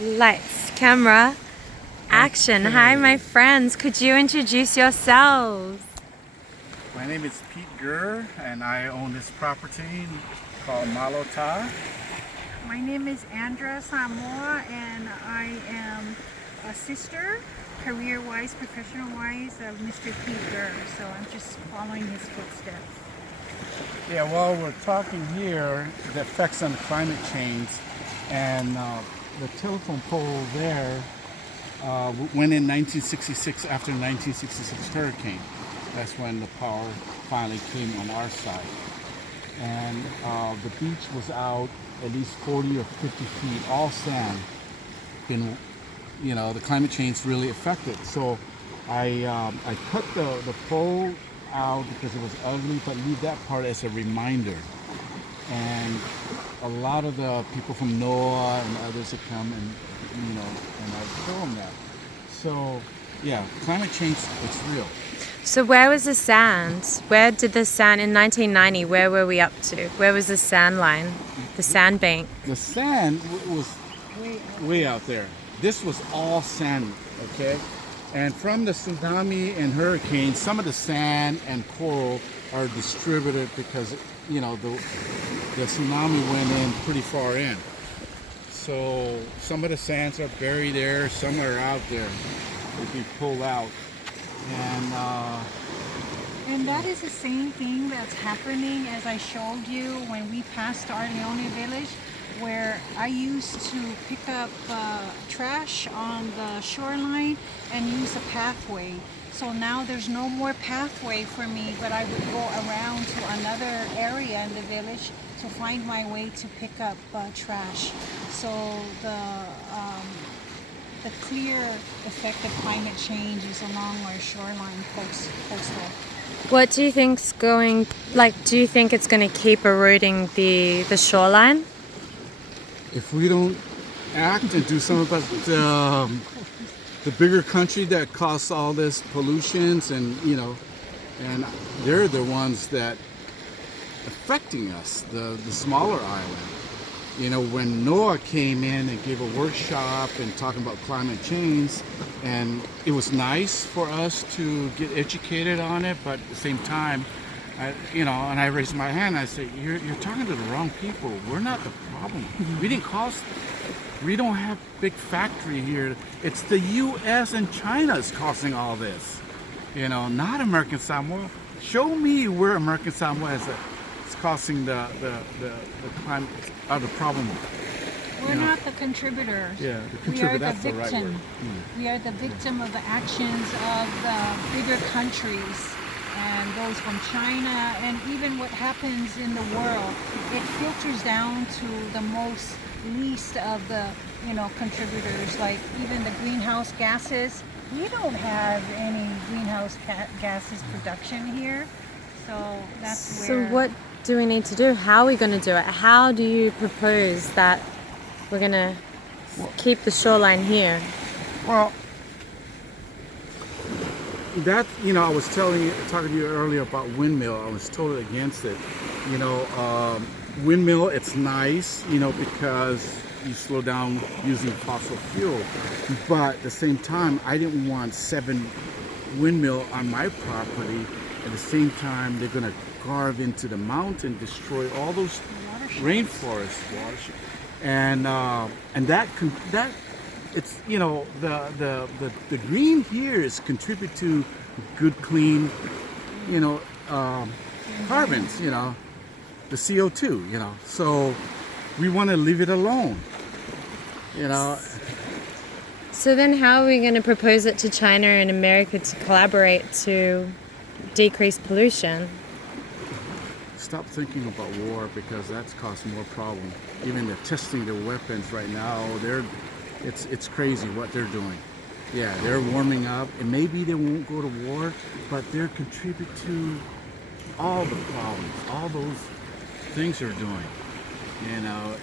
Lights, camera, action. Okay. Hi, my friends. Could you introduce yourselves? My name is Pete Gurr, and I own this property called Malota. My name is Andra Samoa, and I am a sister, career-wise, professional-wise, of Mr. Pete Gurr. So I'm just following his footsteps. Yeah, well, we're talking here the effects on climate change, and the telephone pole there went in 1966 after the 1966 hurricane. That's when the power finally came on our side. And the beach was out at least 40 or 50 feet, all sand. And, you know, the climate change really affected. So I cut the pole out because it was ugly, but leave that part as a reminder. And a lot of the people from NOAA and others have come and, you know, and I show them that. So, yeah, climate change, it's real. So where was the sand? Where did the sand, in 1990, where were we up to? Where was the sand line? The sand bank? The sand was way out there. This was all sand, okay? And from the tsunami and hurricane, some of the sand and coral are distributed because, you know, the tsunami went in pretty far in. So some of the sands are buried there, some are out there. They be pulled out. And that is the same thing that's happening as I showed you when we passed Arleone Village, where I used to pick up trash on the shoreline and use a pathway. So now there's no more pathway for me, but I would go around to another area in the village to find my way to pick up trash. So the clear effect of climate change is along our shoreline coastal. What do you think's going, do you think it's going to keep eroding the shoreline? If we don't act and do something about the bigger country that caused all this pollutions, and you know, and they're the ones that affecting us, the smaller island. You know, when NOAA came in and gave a workshop and talking about climate change, and it was nice for us to get educated on it, but at the same time, you know, and I raised my hand, I said, you're talking to the wrong people. We're not the problem. We didn't cause, we don't have big factory here. It's the US and China is causing all this. You know, not American Samoa. Show me where American Samoa is causing the climate, the problem. We're not the contributors. Yeah, the contributor, that's the the right victim. word. We are the victim of the actions of the bigger countries and those from China, and even what happens in the world. It filters down to the most least of the, you know, contributors, like even the greenhouse gases. We don't have any greenhouse gases production here, so that's where. So what do we need to do? How are we going to do it? How do you propose that we're going to keep the shoreline here? Well, that, you know, I was talking to you earlier about windmill. I was totally against it. You know, windmill, it's nice, you know, because you slow down using fossil fuel. But at the same time, I didn't want 7 windmill on my property. At the same time, they're going to carve into the mountain, destroy all those rainforests, watershed. And that it's, you know, the green here is contribute to good, clean, you know, carbons, you know, the CO2, you know. So we want to leave it alone, you know. So then how are we going to propose it to China and America to collaborate to decrease pollution? Stop thinking about war, because that's caused more problem. Even they're testing their weapons right now. It's crazy what they're doing. Yeah, they're warming up, and maybe they won't go to war, but they're contribute to all the problems, all those things they're doing. You know,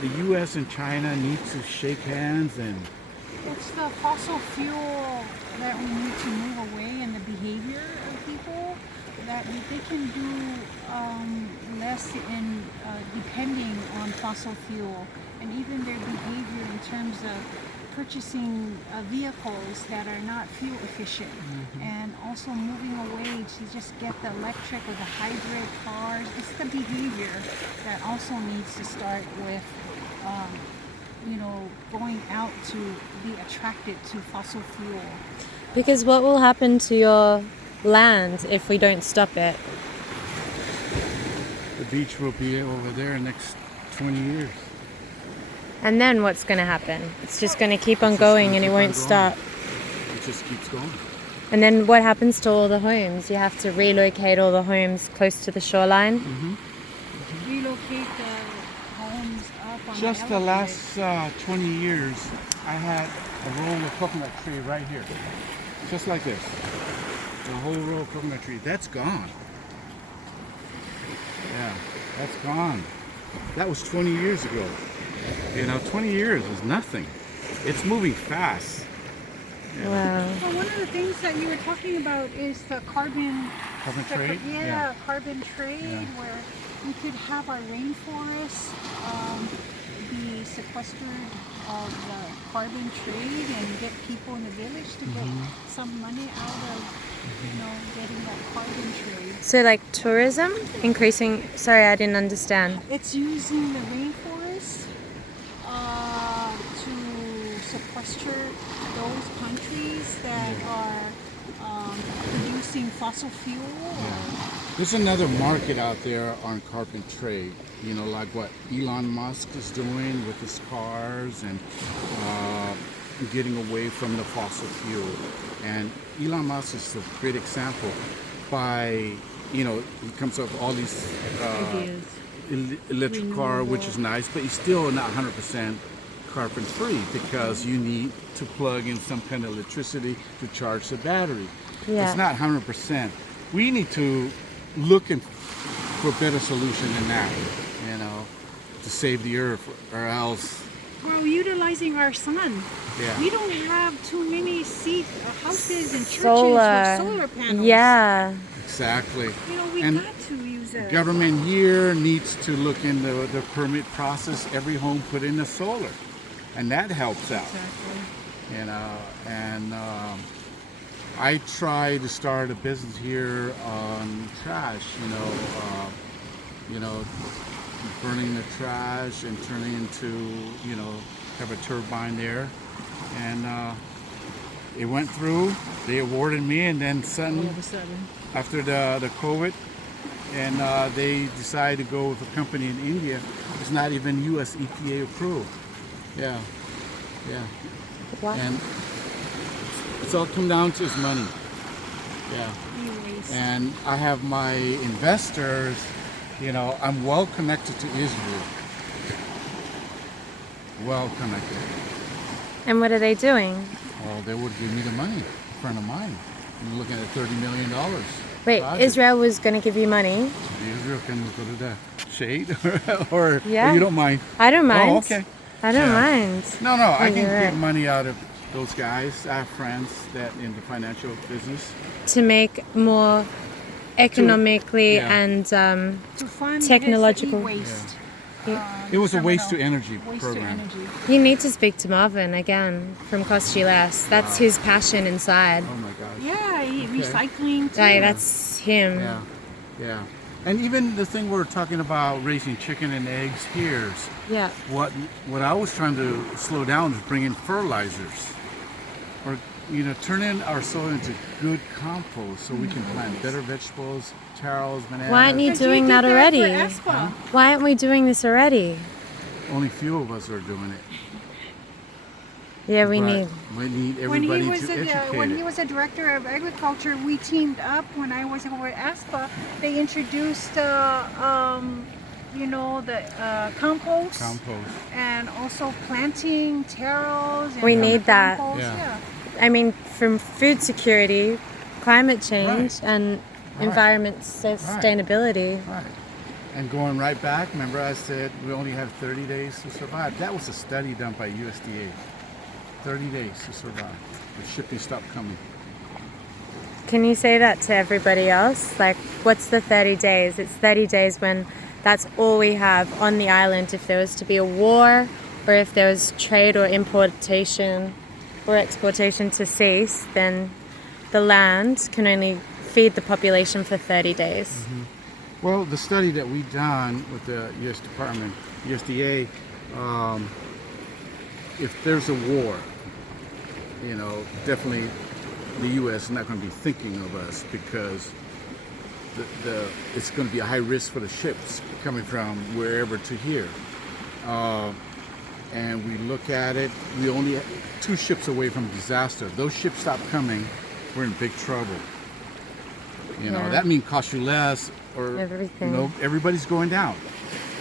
the U.S. and China need to shake hands and. It's the fossil fuel that we need to move away, and the behavior of people that they can do less in depending on fossil fuel, and even their behavior in terms purchasing vehicles that are not fuel efficient, and also moving away to just get the electric or the hybrid cars. It's the behavior that also needs to start with, going out to be attracted to fossil fuel. Because what will happen to your land if we don't stop it? The beach will be over there in the next 20 years. And then what's going to happen? It's just going to keep on It's just going gonna and it keep on won't going. stop. It just keeps going. And then what happens to all the homes? You have to relocate all the homes close to the shoreline. Relocate the homes up on Just the elevators. last 20 years, I had a roll of coconut tree right here. Just like this. The whole row of coconut tree. That's gone. Yeah, that's gone. That was 20 years ago. 20 years is nothing. It's moving fast. Yeah. Wow. Well, one of the things that you were talking about is the carbon trade? Yeah, carbon trade, Yeah. where we could have our rainforests be sequestered of the carbon trade and get people in the village to get some money out of, getting that carbon trade. So like tourism increasing, sorry, I didn't understand. It's using the rainforest to sequester those countries that are producing fossil fuel. There's another market out there on carbon trade, like what Elon Musk is doing with his cars and getting away from the fossil fuel. And Elon Musk is a great example by, he comes up with all these electric car, which is nice, but he's still not 100% carbon free because you need to plug in some kind of electricity to charge the battery. Yeah. It's not 100%. We need to look for a better solution than that, to save the earth, or else. While utilizing our sun. Yeah. We don't have too many houses and churches Solar. with solar panels. Exactly. Yeah. We And got to use it. Government here needs to look into the permit process. Every home put in a solar, and that helps out. Exactly. And I try to start a business here on trash. Burning the trash and turning into, have a turbine there. And it went through. They awarded me, and then All of a sudden. after the COVID, and they decided to go with a company in India. It's not even U.S. EPA approved. Yeah. What? And it's all come down to is money. Yeah. Anyways. And I have my investors, I'm well connected to Israel. Well connected. And what are they doing? Well, they would give me the money. A friend of mine. I'm looking at $30 million. Wait, project. Israel was going to give you money? Israel can go to the shade, or Yeah. you don't mind. I don't mind. Oh, okay. I don't Yeah. mind. No, I Oh, can you're get right. money out of those guys. I have friends that in the financial business. To make more economically yeah. and To fund technological- his e-waste. It was a waste to terminal. energy Waste program. to energy. you need to speak to Marvin again from Cost You Less. That's his passion inside. Oh my gosh. Yeah, recycling too. Like, that's him. Yeah. And even the thing we're talking about raising chicken and eggs here. Yeah. What I was trying to slow down is bring in fertilizers, or turn in our soil into good compost so we can plant better vegetables, taros, bananas. Why aren't you But doing did that already? For Espa. Why aren't we doing this already? Only few of us are doing it. Yeah, we But need. we need When everybody he was to educate when he it. was a director of agriculture, we teamed up. When I was over at ASPA, they introduced the compost. Compost. And also planting taros. And We need that. compost. Yeah. I mean, from food security, climate change, and Right. environment sustainability. Right. And going right back, remember I said we only have 30 days to survive. That was a study done by USDA. 30 days to survive. The shipping stopped coming. Can you say that to everybody else? Like, what's the 30 days? It's 30 days when that's all we have on the island. If there was to be a war or if there was trade or importation or exportation to cease, then the land can only feed the population for 30 days. Well, the study that we done with the U.S. Department, USDA, if there's a war, definitely the U.S. is not going to be thinking of us because it's going to be a high risk for the ships coming from wherever to here. And we look at it, we only 2 ships away from disaster. If those ships stop coming, we're in big trouble. Yeah. That means cost you less, or Everything. everybody's going down.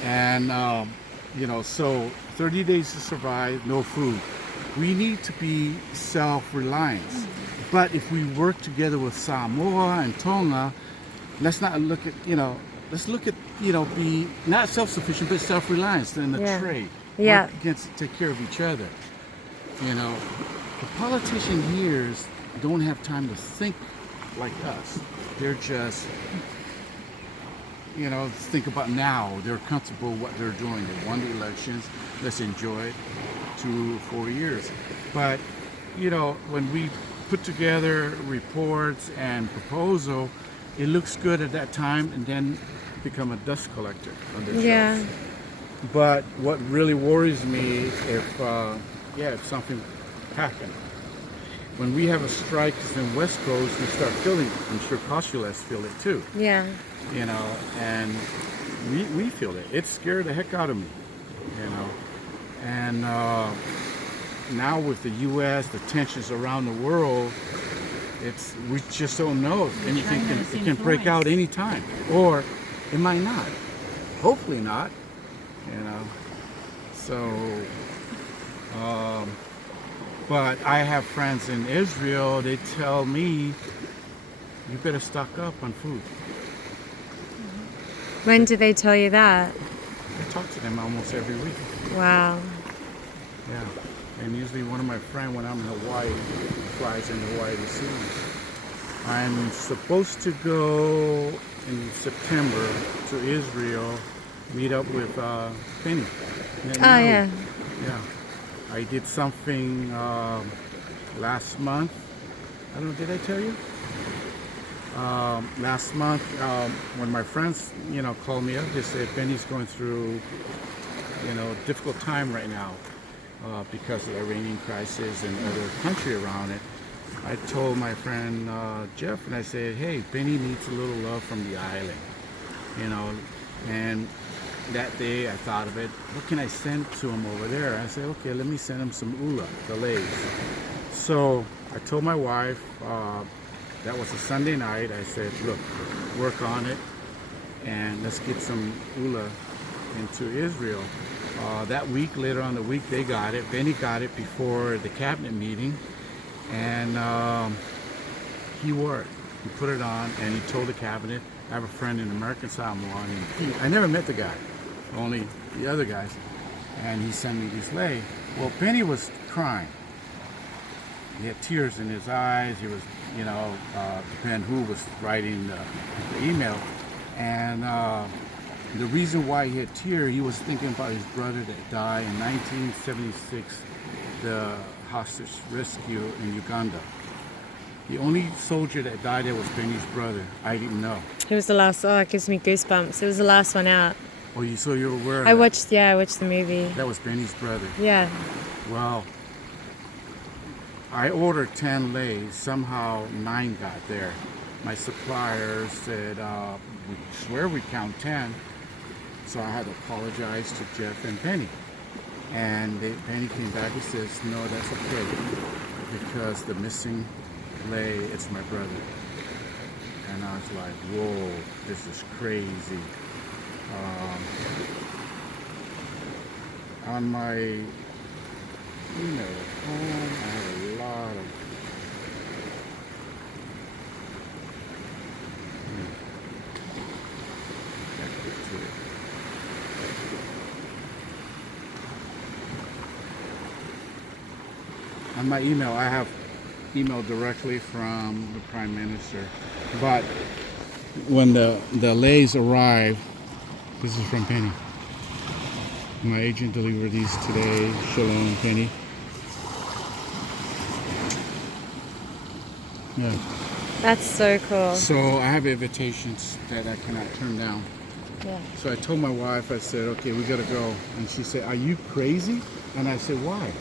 And so 30 days to survive, no food. We need to be self-reliant. But if we work together with Samoa and Tonga, let's not look at, let's look at, be not self-sufficient, but self-reliance in the trade. Yeah. Work against, take care of each other. The politician here don't have time to think like us. They're just, think about now. They're comfortable what they're doing. They won the elections. Let's enjoy it 2-4 years. But, when we put together reports and proposal, it looks good at that time and then become a dust collector on their shelves. But what really worries me if something happened. When we have a strike in West Coast, we start feeling it. I'm sure Costulas feel it too. Yeah. And we feel it. It scared the heck out of me, And now with the U.S., the tensions around the world, we just don't know. Anything can break out anytime, or it might not. Hopefully not. So. But I have friends in Israel, they tell me, you better stock up on food. When do they tell you that? I talk to them almost every week. Wow. Yeah. And usually one of my friends, when I'm in Hawaii, flies in Hawaii to see me. I'm supposed to go in September to Israel, meet up with Penny. Yeah. Yeah. I did something last month. I don't know, did I tell you? Last month, when my friends, called me up, they said Benny's going through, a difficult time right now because of the Iranian crisis and other country around it. I told my friend Jeff, and I said, hey, Benny needs a little love from the island, and that day I thought of it, what can I send to him over there? I said, okay, let me send him some ula, the lays. So I told my wife, that was a Sunday night, I said, look, work on it and let's get some ula into Israel. That week, later on the week, they got it. Benny got it before the cabinet meeting, and he wore it. He put it on and he told the cabinet, I have a friend in American Samoa, and I never met the guy, only the other guys, and he sent me this lei. Well, Benny was crying. He had tears in his eyes. He was, depending who was writing the email. And the reason why he had tears, he was thinking about his brother that died in 1976, the hostage rescue in Uganda. The only soldier that died there was Benny's brother. I didn't know. It was the last. Oh, it gives me goosebumps. It was the last one out. Oh, so you were aware of I that? watched the movie. That was Benny's brother. Yeah. Well, I ordered 10 lays. Somehow 9 got there. My supplier said, we swear we count 10. So I had to apologize to Jeff and Penny. And Penny came back and says, no, that's okay. Because the missing lay, it's my brother. And I was like, whoa, this is crazy. On my email at home, I have a lot of on my email, I have email directly from the Prime Minister. But when the lays arrive, this is from Penny. My agent delivered these today. Shalom, Penny. Yeah. That's so cool. So I have invitations that I cannot turn down. Yeah. So I told my wife, I said, okay, we gotta go. And she said, are you crazy? And I said, why?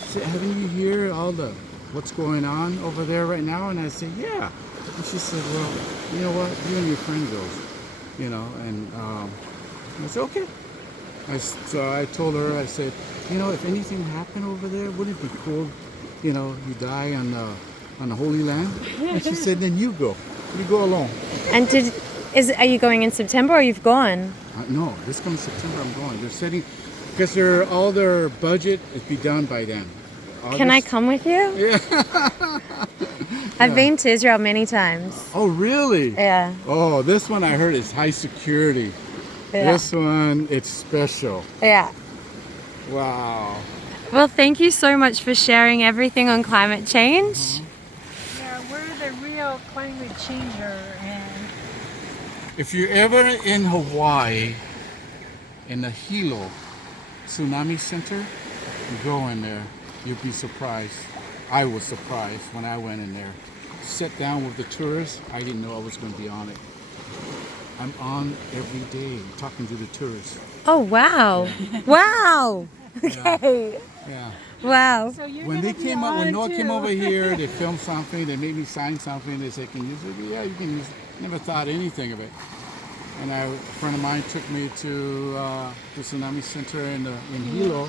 She said, haven't you heard all the what's going on over there right now? And I said, yeah. And she said, well, you know what? You and your friend goes, you know. And I said, okay. So I told her, I said, you know, if anything happened over there, wouldn't it be cool, you know, you die on the Holy Land? And she said, then you go. You go alone. And are you going in September or you've gone? No, this coming September I'm going. They're setting, because all their budget is be done by then. Can I August. come with you? Yeah. I've been to Israel many times. Oh, really? Yeah. Oh, this one I heard is high security. Yeah. This one, it's special. Yeah. Wow. Well, thank you so much for sharing everything on climate change. Yeah, we're the real climate changer, and If you're ever in Hawaii, in the Hilo Tsunami Center, you go in there, you'll be surprised. I was surprised when I went in there. Sit down with the tourists, I didn't know I was going to be on it. I'm on every day talking to the tourists. Oh, wow. Wow. Okay. Yeah. Wow. so you're When gonna they be came up, when on Noah came too. over here, they filmed something, they made me sign something, they said, can you use it? Yeah, you can use it. Never thought anything of it. And a friend of mine took me to the Tsunami Center in Hilo.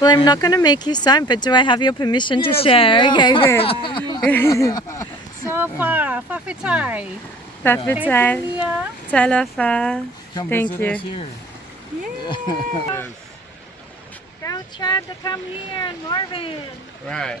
Well, I'm not going to make you sign, but do I have your permission to Yes, share? you do. Okay, good. So far, Fafitai. Perfect. Yeah. Talofa. Come Thank visit you. us here. Yeah. Go Chad to come here and Marvin. Right.